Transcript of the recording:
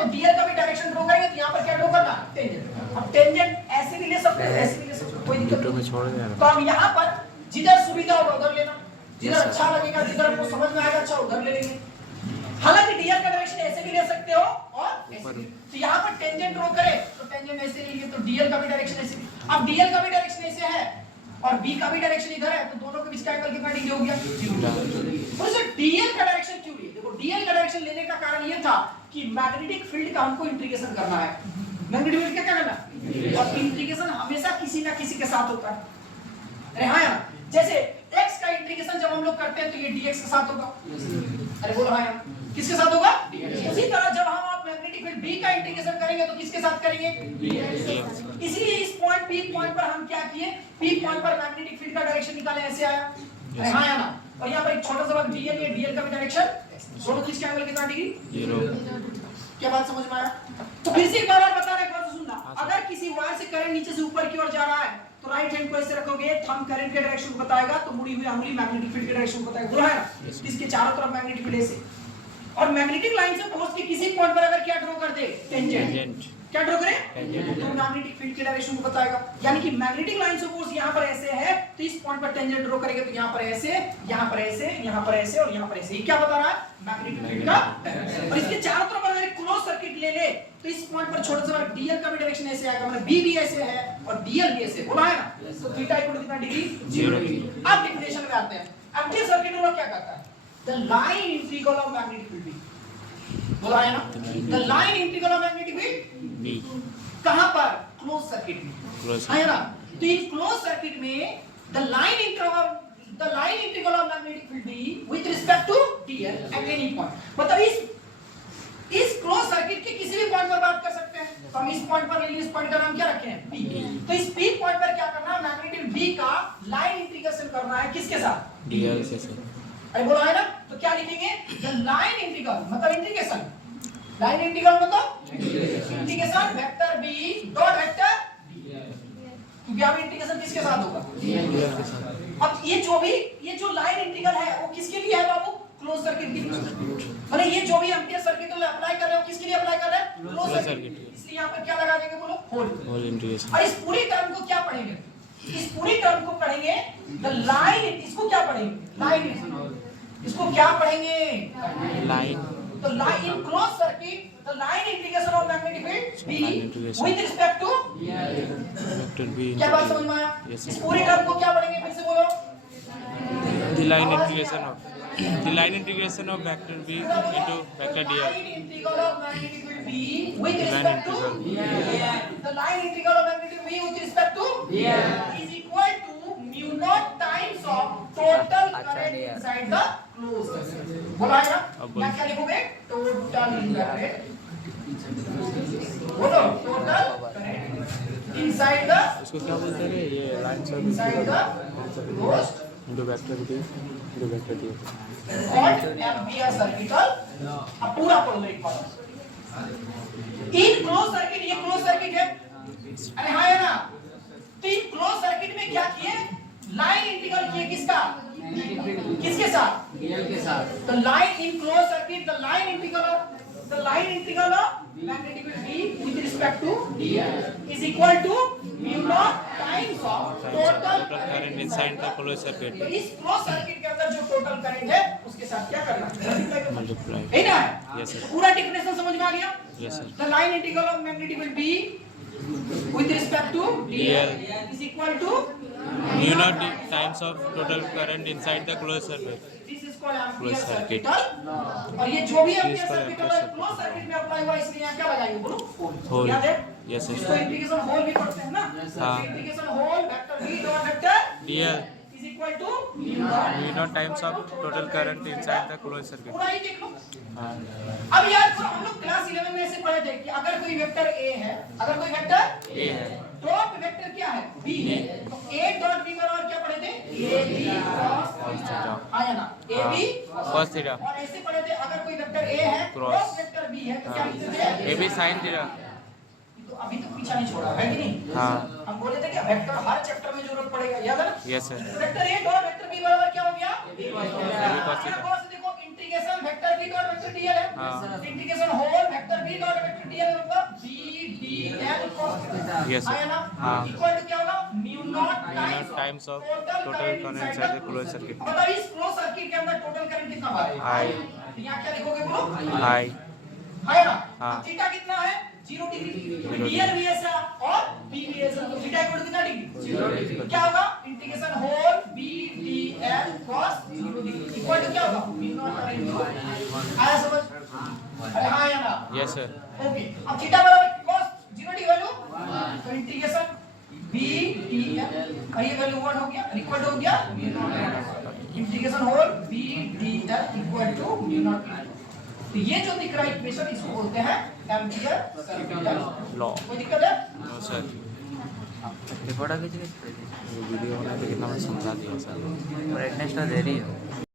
देखो डीएल का भी डायरेक्शन ड्रॉ करेंगे तो यहाँ पर क्या ड्रॉ करना, टेंजेंट। अब टेंजेंट ऐसे भी ले सकते हो, ऐसे भी ले सकते हो, कोई दिक्कत नहीं। तो हम यहाँ पर जिधर सुविधा होगा उधर लेना, जिधर अच्छा लगेगा, जिधर आपको समझ में आएगा अच्छा उधर ले लेंगे। हालांकि डीएल का डायरेक्शन ऐसे भी ले सकते हो और ऐसे भी। तो यहाँ पर टेंजेंट ड्रॉ करें तो टेंजेंट ऐसे लेंगे, तो डीएल का भी डायरेक्शन ऐसे। अब डीएल का भी डायरेक्शन ऐसे है और बी का भी डायरेक्शन इधर है, तो दोनों के बीच का एंगल कितना डिग्री हो गया, 0। तो इसे डीएल का डायरेक्शन क्यों लिए? देखो डीएल का डायरेक्शन लेने का कारण ये था कि मैग्नेटिक फील्ड का हमको इंटीग्रेशन करना है। मैग्नेटिक फील्ड क्या करना है, और इंटीग्रेशन हमेशा किसी ना किसी के साथ होता है। अरे हाँ यार, जैसे x का इंटीग्रेशन जब हम लोग करते हैं तो ये dx के साथ होगा। अरे बोलो हाँ यार, किसके साथ होगा, उसी तरह जब हम आप मैग्नेटिक फील्ड b का इंटीग्रेशन करेंगे तो किसके साथ करेंगे, dx। इसलिए इस पॉइंट p पॉइंट पर हम क्या किए, p पॉइंट पर मैग्नेटिक फील्ड का डायरेक्शन निकाले, ऐसे आया। अरे हाँ यार ना, और यहाँ पर एक छोटा सा बात dl, ये dl का भी डायरेक्शन, दोनों बीच का एंगल कितना डिग्री, 0। क्या बात समझ में आया? तो फिर से एक बार बता रहे, एक बार सुनना, अगर किसी वायर से करंट नीचे से ऊपर की ओर जा रहा है तो राइट हैंड को ऐसे रखोगे, थंब करंट के डायरेक्शन को बताएगा, तो मुड़ी हुई अंगुली मैग्नेटिक फील्ड के डायरेक्शन को बताएगा, बोला है ना। इसके चारों तरफ मैग्नेटिक फील्ड ऐसे, और मैग्नेटिक लाइन से पहुंच के किसी पॉइंट पर अगर क्या ड्रॉ कर दे, टेंजेंट, क्या ड्रॉ करे, तो मैग्नेटिक फील्ड के डायरेक्शन को बताएगा। यानी कि मैग्नेटिक लाइन से फोर्स यहां पर ऐसे है तो इस पॉइंट पर टेंजेंट ड्रॉ करेंगे तो यहां पर ऐसे, यहां पर ऐसे, यहां पर ऐसे और यहां पर ऐसे। ये क्या बता रहा है, मैग्नेटिक फील्ड का डायरेक्शन। और इसके चारों तरफ अगर एक क्लोज सर्किट ले ले तो इस पॉइंट पर छोटा सा डीएल का भी डायरेक्शन ऐसे आएगा, मतलब बी भी ऐसे है और डीएल भी ऐसे, बोला है ना। तो थीटा इक्वल टू कितना डिग्री, 0 डिग्री। अब डेफिनेशन में आते हैं। अब ये सर्किट में क्या कहता है, the line integral of magnetic field, बोला है ना, the line integral of magnetic field B, कहां पर, क्लोज सर्किट में, है ना। तो इन क्लोज सर्किट में the line integral of magnetic field B with respect to DL at any point, मतलब इस क्लोज सर्किट के किसी भी पॉइंट पर बात कर सकते हैं। तो हम इस पॉइंट पर ले लिए, इस पॉइंट का नाम क्या रखे हैं, P। तो इस P पॉइंट पर क्या करना है, मैग्नेटिक B का लाइन इंटीग्रेशन करना है, किसके साथ, डीएल के साथ। अरे बोला है ना, तो क्या लिखेंगे, द लाइन इंटीग्रल मतलब इंटीग्रेशन, लाइन इंटीग्रल मतलब integration vector B dot vector DL, क्योंकि अब इंटीग्रेशन किसके साथ होगा, डीएल के साथ। अब ये जो लाइन इंटीग्रल है वो किसके लिए है बाबू, क्लोज सर्किट के लिए। मतलब ये जो भी एम्पियर सर्किट में अप्लाई कर रहे हो किसके लिए अप्लाई कर रहे हैं, क्लोज सर्किट। इसलिए यहां पर क्या लगा देंगे, बोलो होल इंटीग्रेशन। और इस पूरी टर्म को क्या पढ़ेंगे, इस पूरी टर्म को पढ़ेंगे द लाइन, इसको क्या पढ़ेंगे, लाइन, इसको क्या पढ़ेंगे, लाइन। तो line in close circuit the line integration of magnetic field B with respect to vector B। क्या बात समझ में आया? इस पूरी टर्म को क्या पढ़ेंगे, फिर से बोलो, the line integration of vector B into vector dl. Line integral of magnetic field B with respect to the line integral of magnetic B with respect to is equal to mu naught times of total current inside the closed circuit। बोला है ना, यहाँ क्या लिखोगे, total current, बोलो total current inside the, इसको क्या बोलते हैं ये लाइन से inside the closed into vector B into vector dl और एम्पियर सर्किटल। अब पूरा पढ़ लो एक बार, इन क्लोज सर्किट, ये क्लोज सर्किट है, अरे हाँ है ना। तो इन क्लोज सर्किट में क्या किए, लाइन इंटीग्रल किए, किसका, किसके साथ, डीएल के साथ। तो line in close circuit the line integral of magnetic field B with respect to dl is equal to mu naught times of total current inside the closed circuit। तो इस close circuit के अंदर जो total current है उसके साथ क्या करना है, मल्टीप्लाई, है ना। यस सर, पूरा डेफिनेशन समझ में आ गया। Yes sir. The line integral of magnetic field B with respect to dl is equal to mu naught times of total current inside the closed circuit। this is called ampere Closed circuit। circuit। और ये जो भी This ampere is called circuit ampere है circuit। Close circuit में apply हुआ, इसलिए यहाँ क्या लगाएंगे, बोलो होल। याद है, यस सर। इसको इंटीग्रेशन होल भी पढ़ते हैं ना। हाँ। Integration whole vector B dot vector dl is equal to mu naught times of total current inside the closed circuit। पूरा ही देख लो। हाँ, अब यार हम लोग क्लास 11 में ऐसे पढ़े थे कि अगर कोई वेक्टर A है, अगर कोई वेक्टर A है, डॉट वेक्टर क्या है, B है, तो A डॉट B बराबर क्या पढ़े थे, AB cos थीटा, आया ना, AB cos थीटा, और ऐसे पढ़े थे अगर कोई वेक्टर A है क्रॉस वेक्टर B है तो क्या लिखते थे, AB sin थीटा। तो अभी तो पीछा नहीं छोड़ा है कि नहीं। हाँ, हम बोले थे कि वेक्टर हर चैप्टर में जरूरत पड़ेगा, याद है ना। Yes sir. Vector A dot vector B बराबर क्या हो गया, AB cos थीटा। देखो integration vector B dot vector dl है, हाँ। Integration whole vector B dot vector Yes, sir. है ना? हाँ। इक्वल टू क्या होगा? Mu naught times of total current inside the close circuit. मतलब इस क्लोज सर्किट के अंदर टोटल करंट कितना बार है? I यहाँ क्या लिखोगे बोलो? I है ना? हाँ। अब थीटा कितना है? 0 डिग्री। डीएल भी ऐसा और बी भी ऐसा, तो थीटा इक्वल टू कितना डिग्री? 0 डिग्री। क्या होगा? Integration whole B D L cos 0 degree equal to क्या होगा? म्यू नॉट r इनटू आया समझ? अरे हाँ या ना? yes sir। ओके, अब थीटा बराबर cos 0 डिग्री वैल्यू, तो इंटीग्रेशन बी डी एल, ये वैल्यू 1 हो गया, इक्वल टू हो गया mu naught integration whole B D L equal to mu naught. तो ये जो दिख रहा है इक्वेशन, इसको बोलते हैं एम्पियर सर्कुलर लॉ। कोई दिक्कत है? No sir. रिकॉर्ड आगे वीडियो बना के कितना समझा दिया सर। ब्राइटनेस तो दे रही है।